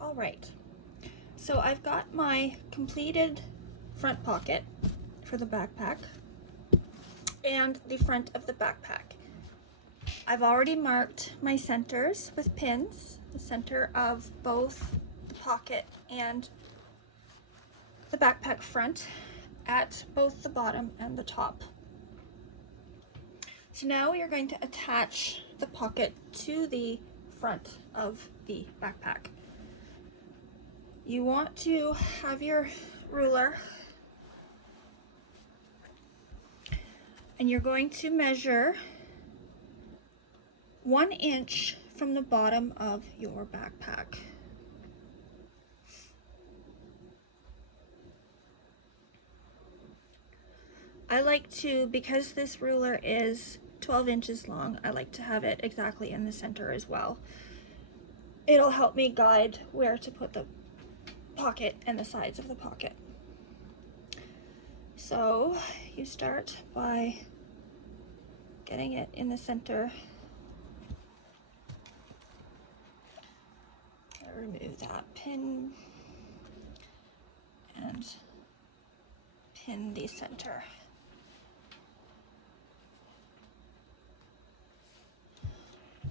All right, so I've got my completed front pocket for the backpack and the front of the backpack. I've already marked my centers with pins, the center of both the pocket and the backpack front at both the bottom and the top. So now you're going to attach the pocket to the front of the backpack. You want to have your ruler and you're going to measure 1 inch from the bottom of your backpack. I like to, because this ruler is 12 inches long, I like to have it exactly in the center as well. It'll help me guide where to put the pocket and the sides of the pocket. So you start by getting it in the center. Remove that pin and pin the center.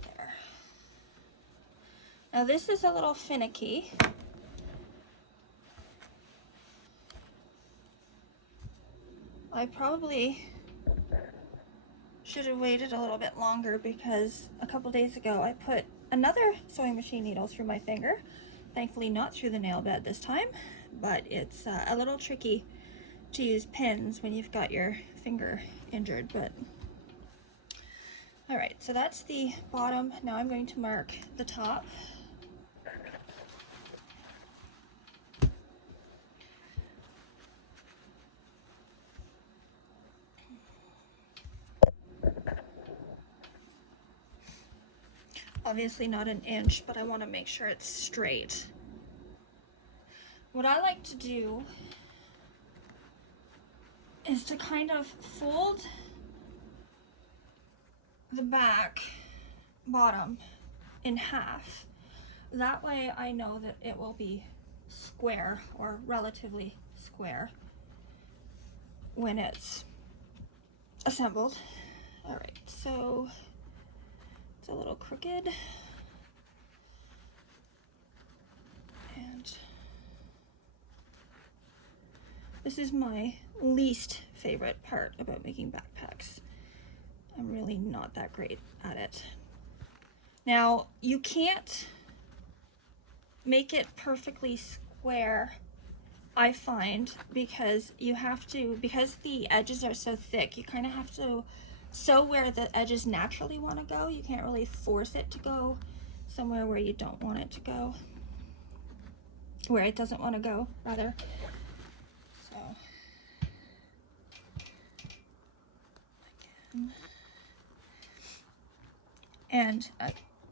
There. Now this is a little finicky. I probably should have waited a little bit longer because a couple days ago I put another sewing machine needle through my finger. Thankfully not through the nail bed this time, but it's a little tricky to use pins when you've got your finger injured. But all right, so that's the bottom. Now I'm going to mark the top. Obviously not an inch, but I want to make sure it's straight. What I like to do is to kind of fold the back bottom in half. That way I know that it will be square or relatively square when it's assembled. All right, so it's a little crooked. And this is my least favorite part about making backpacks. I'm really not that great at it. Now, you can't make it perfectly square, I find, because you have to, because the edges are so thick, you kind of have to sew where the edges naturally want to go. You can't really force it to go somewhere where you don't want it to go, where it doesn't want to go, rather. So, again. And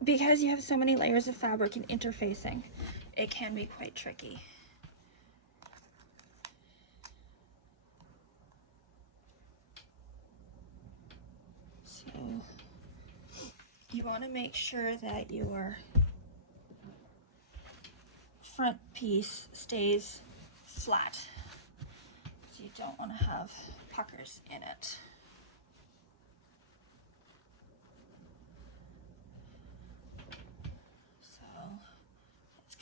because you have so many layers of fabric and interfacing, it can be quite tricky. So you want to make sure that your front piece stays flat. So you don't want to have puckers in it.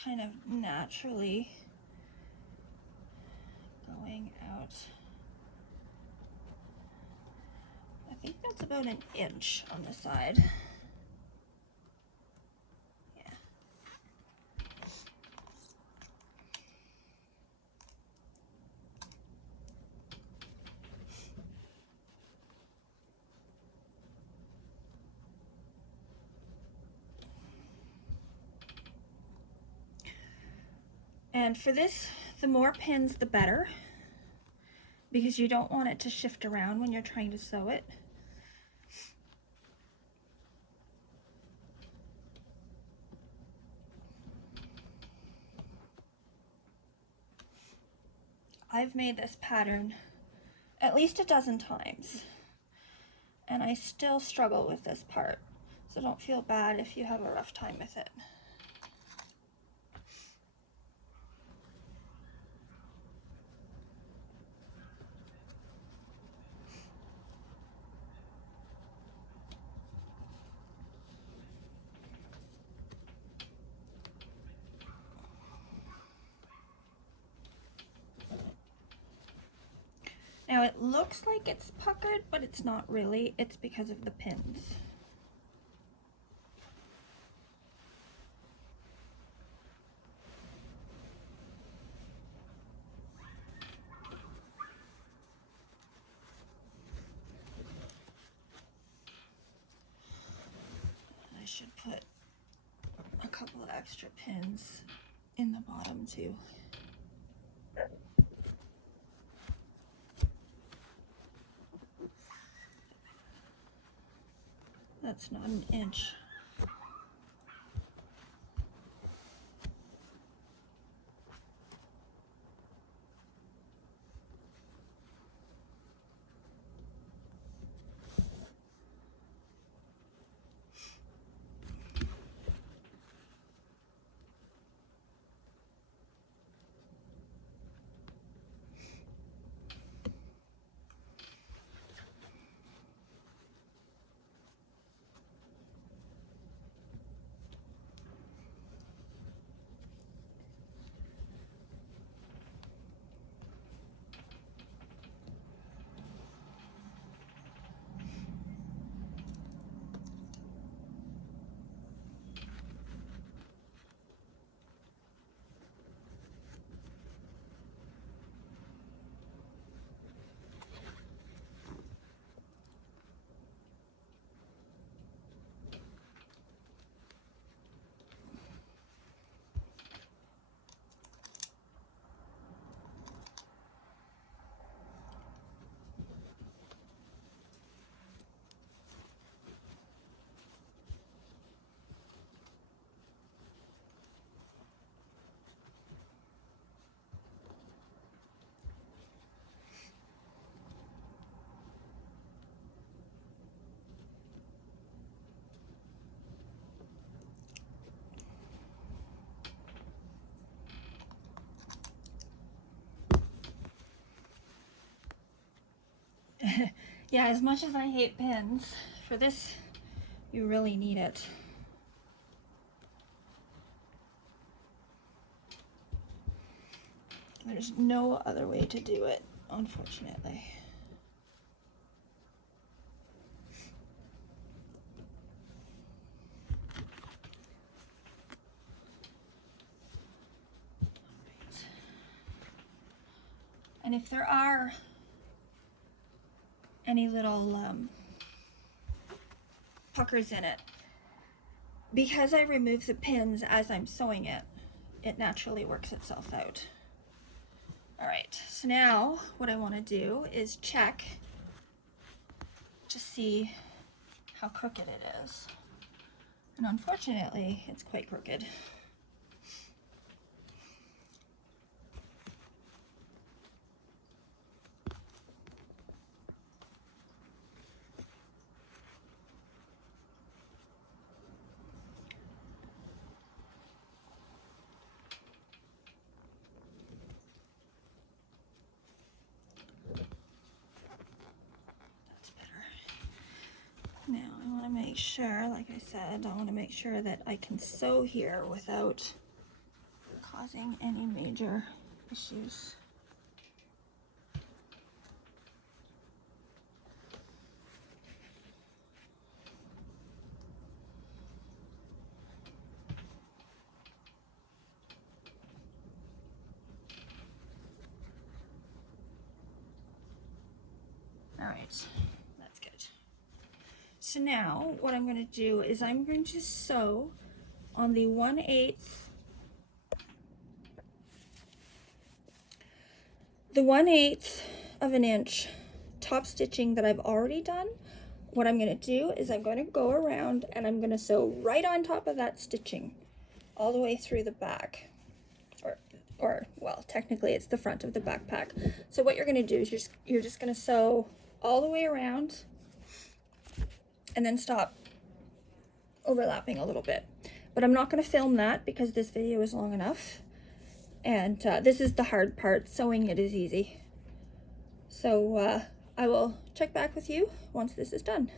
Kind of naturally going out. I think that's about an inch on the side. Yeah. And for this, the more pins the better, because you don't want it to shift around when you're trying to sew it. I've made this pattern at least a dozen times, and I still struggle with this part, so don't feel bad if you have a rough time with it. it looks like it's puckered, but it's not really. It's because of the pins. I should put a couple of extra pins in the bottom too. That's not an inch. Yeah, as much as I hate pins, for this, you really need it. There's no other way to do it, unfortunately. And if there are any little puckers in it, because I remove the pins as I'm sewing it, it naturally works itself out. All right, so now what I want to do is check to see how crooked it is. And unfortunately, it's quite crooked. Now I want to make sure, like I said, I want to make sure that I can sew here without causing any major issues. All right, that's good. So now what I'm going to do is I'm going to sew on the 1/8 of an inch top stitching that I've already done. What I'm going to do is I'm going to go around and I'm going to sew right on top of that stitching all the way through the back, or well, technically it's the front of the backpack. So what you're going to do is you're just going to sew all the way around and then stop overlapping a little bit. But I'm not going to film that because this video is long enough, and this is the hard part. Sewing it is easy. So I will check back with you once this is done.